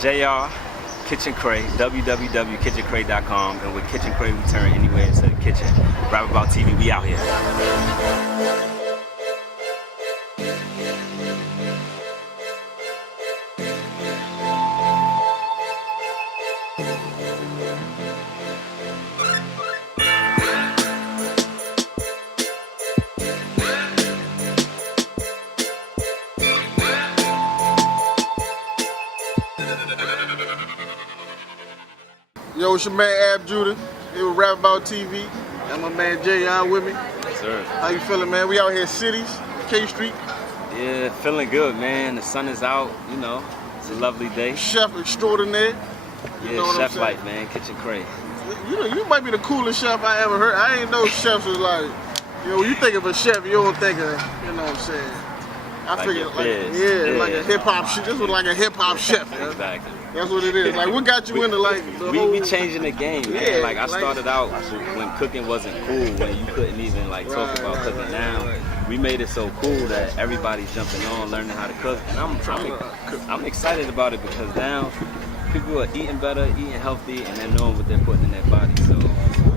JR, Kitchen Cray, www.kitchencray.com, and with Kitchen Cray we turn anywhere into the kitchen. RapAboutTV, we out here. Yo, it's your man Ab Judah. It was RapAboutTV. Got my man Jay with me. Yes, sir. How you feeling, man? We out here cities, K Street. Yeah, feeling good, man. The sun is out, you know. It's a lovely day. Chef extraordinaire. Yeah, You know what chef I'm saying? life, man. Kitchen Cray. You might be the coolest chef I ever heard. I ain't know chefs was like, you know, when you think of a chef, you don't think of, you know what I'm saying? I Like figured, your like, biz. yeah, Yeah. like a hip hop shit. This was like a hip hop chef. Man. Exactly. That's what it is. Like, what got you into like the whole? We changing the game, man. Yeah, Like I started out when cooking wasn't cool, when you couldn't even like talk about cooking. Now we made it so cool that everybody's jumping on, learning how to cook, and I'm excited about it because now people are eating better, eating healthy, and they're knowing what they're putting in their body. So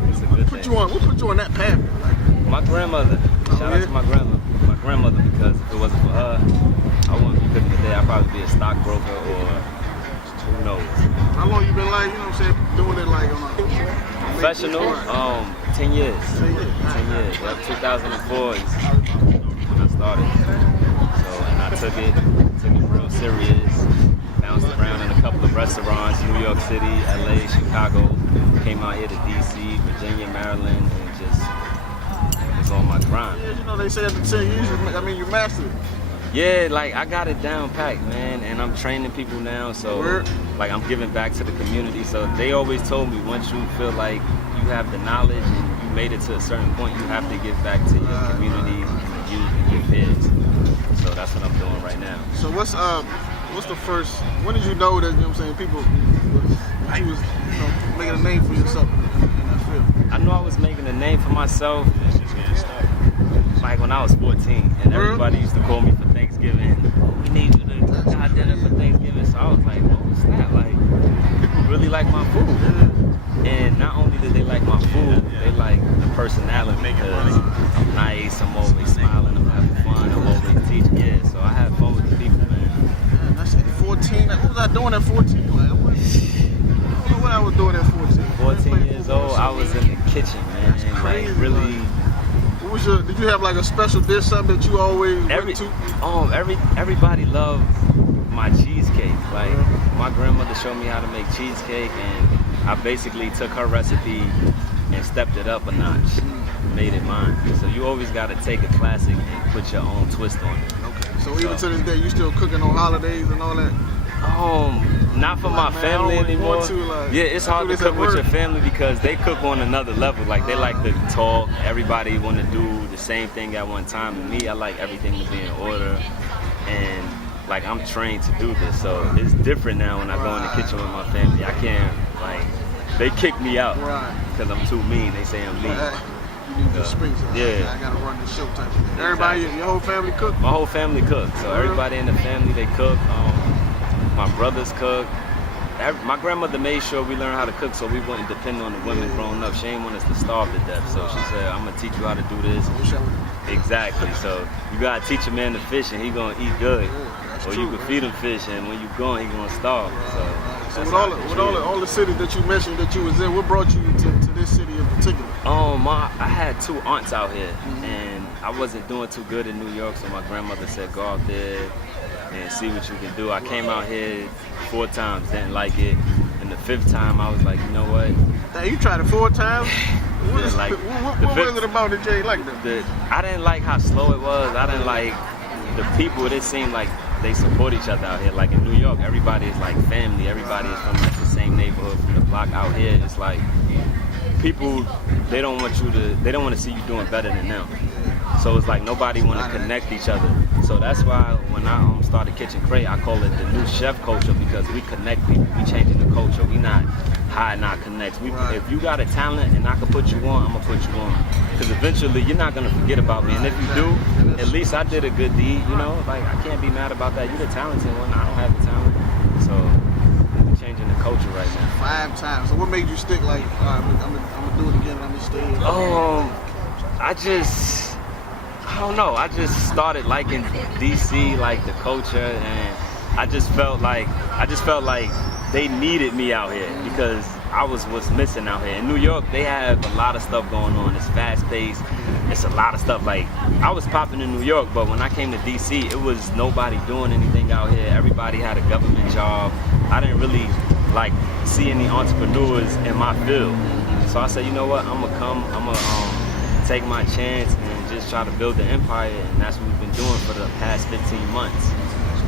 it's a good thing. What put you on that path? Like, My grandmother. Shout out to my grandmother, because if it wasn't for her, I wouldn't be cooking today. I'd probably be a stockbroker or who knows. how long you been like, you know what I'm saying, doing it like on a Professional, 10 years. 10 years. Yep, 2004 is when I started. So, and I took it real serious. Bounced around in a couple of restaurants, New York City, LA, Chicago. Came out here to DC, Virginia, Maryland, and just was on my grind. Yeah, you know, they say after 10 years, you mastered it. Yeah, like I got it down packed, man, and I'm training people now, so like I'm giving back to the community. So they always told me once you feel like you have the knowledge and you made it to a certain point, you have to give back to your community, youth, and your peers. So that's what I'm doing right now. So what's the first? When did you know that, you know what I'm saying, people you was making a name for yourself in that field? I know I was making a name for myself like when I was 14, and everybody used to call me for Thanksgiving. We need you to have dinner for Thanksgiving. So I was like, oh snap, like people really like my food. And not only did they like my food, they like the personality because I'm nice, I'm always smiling, I'm having fun, I'm always teaching. Yeah, so I have fun with the people, man. Man, that's at 14. What was I doing at 14? Like, I don't know what I was doing at 14. 14 years old, I was in the kitchen, man. Like really. Did you have like a special dish, something that you always went to? Everybody loved my cheesecake. Like my grandmother showed me how to make cheesecake, and I basically took her recipe and stepped it up a notch, made it mine. So you always got to take a classic and put your own twist on it. Okay. So even to this day, you still cooking on holidays and all that? Not for my family anymore. Yeah, it's hard to cook with your family because they cook on another level. Like they like to talk. Everybody want to do the same thing at one time. And me, I like everything to be in order. And like I'm trained to do this, so it's different now when I go in the kitchen with my family. I can't they kick me out because I'm too mean. They say I'm mean. You need the space. Yeah. I gotta run the show type of thing. Everybody, your whole family cook? My whole family cooks. So everybody in the family, they cook. My brothers cook. My grandmother made sure we learned how to cook so we wouldn't depend on the women growing up. She didn't want us to starve to death. So she said, I'm going to teach you how to do this. Exactly. So you got to teach a man to fish and he going to eat good. Or you can feed him fish and when you going, he going to starve. So with all the cities that you mentioned that you was in, what brought you to this city in particular? I had 2 aunts out here and I wasn't doing too good in New York, so my grandmother said, go out there and see what you can do. I came out here 4 times, didn't like it, and the 5th time I was like, you know what? Hey, you tried it 4 times? What was it about that you ain't like that? I didn't like how slow it was. I didn't like the people. It seemed like they support each other out here. Like in New York, everybody is like family. Everybody is from like the same neighborhood, from the block. Out here, it's like people, they don't want to see you doing better than them. So it's like nobody want to connect each other. So that's why when I started Kitchen Cray, I call it the new chef culture because we connect people. We changing the culture. We not hiding our connects. If you got a talent and I can put you on, I'm going to put you on. Because eventually you're not going to forget about me. And if you do, at least I did a good deed, you know? Like I can't be mad about that. You're the talented one. I don't have the talent. So made you stick? Like, all right, I'm gonna do it again. I'm gonna stay here. I don't know. I just started liking DC, like the culture, and I just felt like they needed me out here because I was what's missing out here. In New York, they have a lot of stuff going on. It's fast paced. It's a lot of stuff. Like, I was popping in New York, but when I came to DC, it was nobody doing anything out here. Everybody had a government job. I didn't really like see any entrepreneurs in my field. So I said, you know what? I'm gonna take my chance and just try to build the empire, and that's what we've been doing for the past 15 months.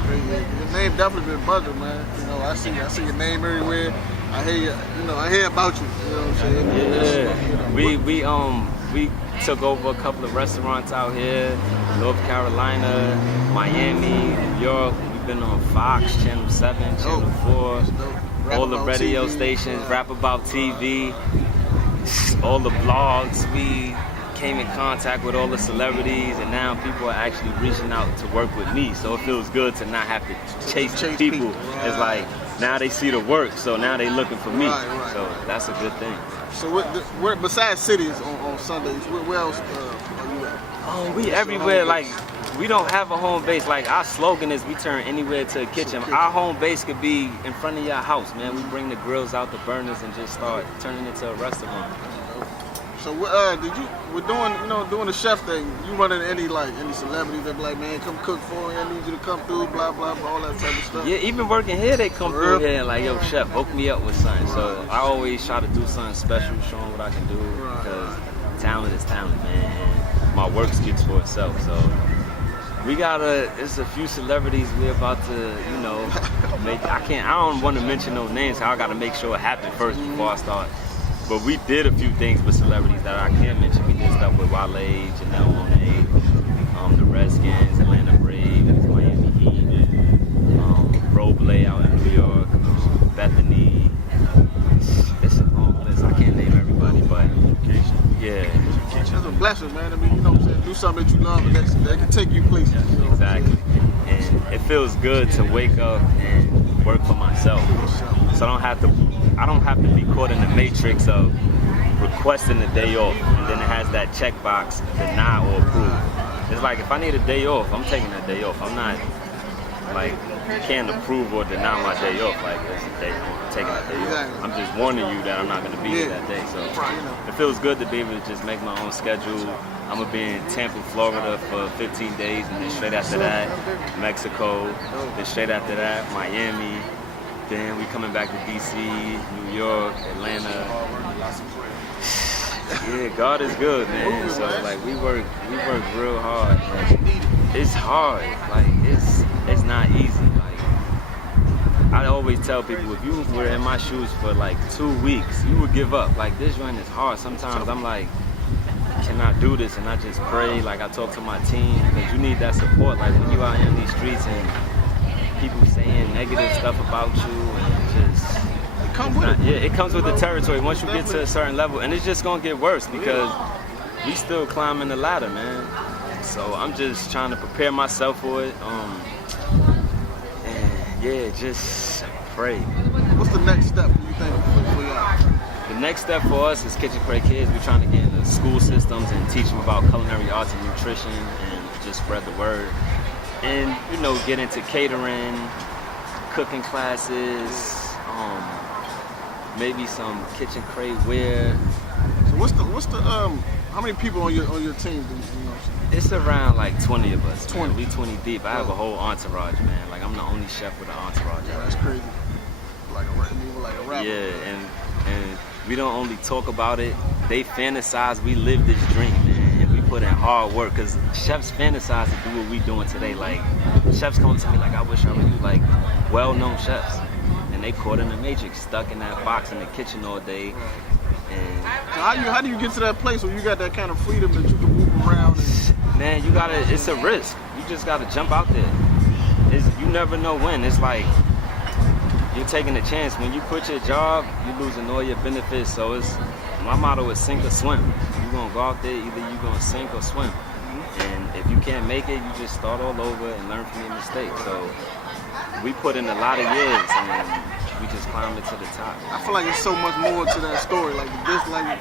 Crazy. Your name definitely been buzzing, man. You know, I see your name everywhere. I hear I hear about you. You know what I'm saying? Yeah. We took over a couple of restaurants out here, North Carolina, Miami, New York. We've been on Fox, Channel 7, Channel 4, all the radio stations, RapAboutTV, all the blogs. We came in contact with all the celebrities, and now people are actually reaching out to work with me. So it feels good to not have to chase people. Right. It's like now they see the work, so now they looking for me. Right. So that's a good thing. So where besides cities on Sundays, where else are you at? We everywhere. Like, we don't have a home base. Like, our slogan is we turn anywhere to a kitchen. Our home base could be in front of your house, man. We bring the grills out, the burners, and just start turning it into a restaurant. So we're doing the chef thing. You run into any celebrities that be like, man, come cook for me. I need you to come through, blah blah blah, all that type of stuff. Yeah, even working here, they come through here and like, yo, chef, hook me up with something. So I always try to do something special, show them what I can do, because talent is talent, man, and my work speaks for itself. So it's a few celebrities we're about to, make. I don't want to mention no names. So I got to make sure it happened first before I start. But we did a few things with celebrities that I can't mention. We did stuff with Wale, Janelle Monáe, the Redskins, Atlanta Braves, Miami Heat, Roble out in New York, Bethany. It's a long list. I can't name everybody, but yeah. It's a blessing, man. I mean, you know what I'm saying? Do something that you love and that can take you places. You know? Exactly. And it feels good to wake up and work for myself. So I don't have to be caught in the matrix of requesting a day off, and then it has that checkbox, deny or approve. It's like, if I need a day off, I'm taking a day off. I'm not like, can't approve or deny my day off. Like, it's a day, I'm taking a day off. I'm just warning you that I'm not going to be here that day. So it feels good to be able to just make my own schedule. I'm going to be in Tampa, Florida for 15 days, and then straight after that, Mexico. Then straight after that, Miami. Then we coming back to DC, New York, Atlanta. Yeah, God is good, man. So like, we work real hard. Like, it's hard. Like, it's not easy. Like, I always tell people, if you were in my shoes for like 2 weeks, you would give up. Like, this run is hard. Sometimes I'm like, can I do this? And I just pray. Like, I talk to my team, because you need that support. Like, when you out in these streets and people saying negative stuff about you, and just it comes with the territory. Once you get to a certain level, and it's just gonna get worse, because we still climbing the ladder, man. So I'm just trying to prepare myself for it. And yeah, just pray. What's the next step, you think, for y'all? The next step for us is Kitchen Cray Kids. We're trying to get into school systems and teach them about culinary arts and nutrition, and just spread the word. And, get into catering, cooking classes, maybe some Kitchen Cray wear. So what's the how many people on your team? It's around like 20 of us. 20. We 20 deep. I have a whole entourage, man. Like, I'm the only chef with an entourage. Yeah, that's crazy. Like a rapper. Yeah, and we don't only talk about it. They fantasize. We live this dream, man. Put in hard work, because chefs fantasize to do what we doing today. Like, chefs come to me like, I wish I were you, like, well-known chefs, and they caught in the matrix, stuck in that box in the kitchen all day. And so how do you get to that place where you got that kind of freedom that you can move around? Man, it's a risk. You just gotta jump out there. You never know when. It's like, you're taking a chance. When you quit your job, you're losing all your benefits. So my motto is sink or swim. You're gonna go out there, either you're gonna sink or swim. And if you can't make it, you just start all over and learn from your mistakes. So we put in a lot of years, and we just climbed it to the top. I feel like there's so much more to that story. Like this, like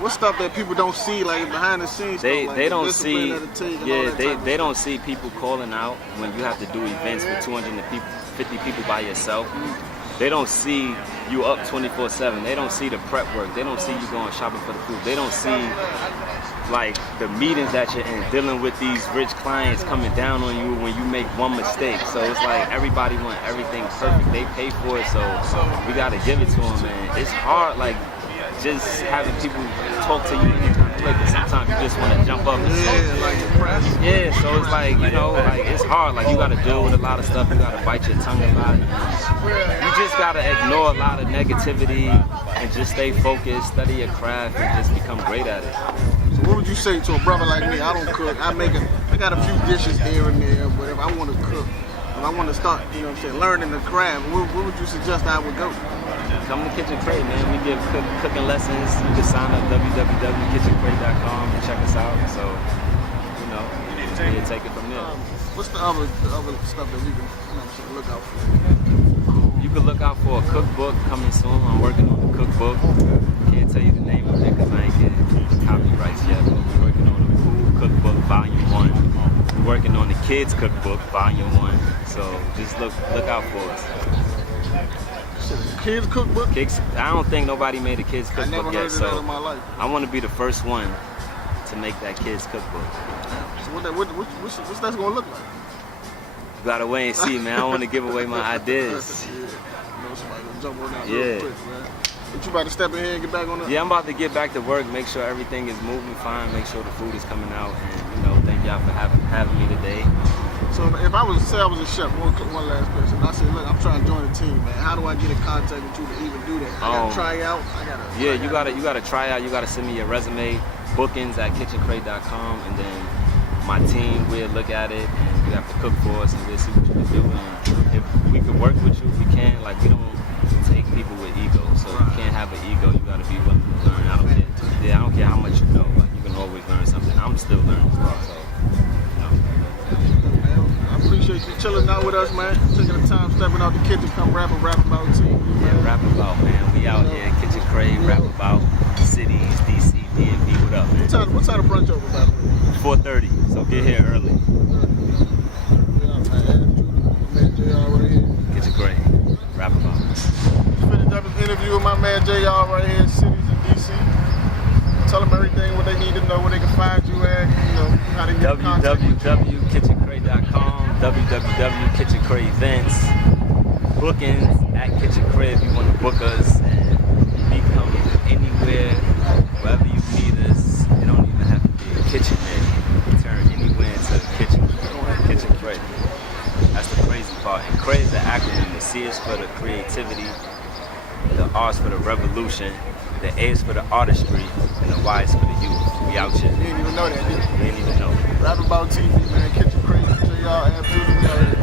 what stuff that people don't see, like behind the scenes. They stuff, like they the don't discipline see that it take and all yeah that type of they stuff. don't see people calling out when you have to do events with 250 people by yourself. They don't see you up 24/7. They don't see the prep work. They don't see you going shopping for the food. They don't see like the meetings that you're in, dealing with these rich clients coming down on you when you make one mistake. So it's like everybody want everything perfect. They pay for it, so we gotta give it to them, man. It's hard, like just having people talk to you anytime you like, sometimes you just want to jump up and like impressed. yeah, so it's like, you know, like it's hard. Like you gotta deal with a lot of stuff. You gotta bite your tongue a lot. You just gotta ignore a lot of negativity and just stay focused, study your craft, and just become great at it. So what would you say to a brother like me? I don't cook. I got a few dishes here and there, but if I want to cook, if I want to start, you know what I'm saying, learning the craft, where would you suggest I would go? Come to Kitchen Cray, man. We give cooking lessons. You can sign up www.kitchencray.com and check us out. So, you know, we'll take it from there. What's the other stuff that we can, you know what I'm saying, look out for? You can look out for a cookbook coming soon. I'm working on the cookbook. Can't tell you the name of it because I ain't getting copyrights yet, but we're working on the Food Cookbook Volume 1. We're working on the Kids Cookbook Volume 1. So just look out for us. Kids cookbook? I don't think nobody made a kids I never cookbook heard yet, of so that in my life. I want to be the first one to make that kids cookbook. So what's that gonna look like? You gotta wait and see, man. I don't want to give away my ideas. Yeah. You know somebody gonna jump on that Yeah. real quick, man. But you about to step in here and get back on that? Yeah, I'm about to get back to work, make sure everything is moving fine, make sure the food is coming out, and you know, thank y'all for having me today. So if I was a chef, one last question. I said, look, I'm trying to join the team, man. How do I get in contact with you to even do that? I gotta try out. Yeah, you gotta try out. You gotta send me your resume, bookings at kitchencray.com, and then my team will look at it, and you have to cook for us, and we'll see what you can do. And if we can work with you, we can. Like we don't take people with ego, so you can't have an ego. You gotta be willing to learn. I don't care. Yeah, I don't care how much you know. Like you can always learn something. I'm still learning as well. So. I appreciate you chilling out with us, man. Taking the time, stepping out the kitchen, come rap about TV. Yeah, rap about, man. We out here, Kitchen Cray, rap about cities, DC, DMV. What up, man? What time of brunch over, by the way? 4:30. So get here early. Man, JR right here. Kitchen Cray, rap about. Finished up this interview with my man JR right here in cities in DC. Tell them everything, what they need to know, where they can find you at, you know, how they get in contact with you. www.kitchencray.com, www.kitchencray events, bookings at Kitchen Cray if you want to book us, and we come anywhere, wherever you need us. You don't even have to be a kitchen man. You turn anywhere into a kitchen. Kitchen Cray. That's the crazy part. And Cray is the acronym. The C is for the creativity, the R is for the revolution, the A is for the artistry, and the Y is for the youth. We out here. You didn't even know that, did you? You didn't even know. RapAboutTV, man. Kitchen Cray, JR, absolutely.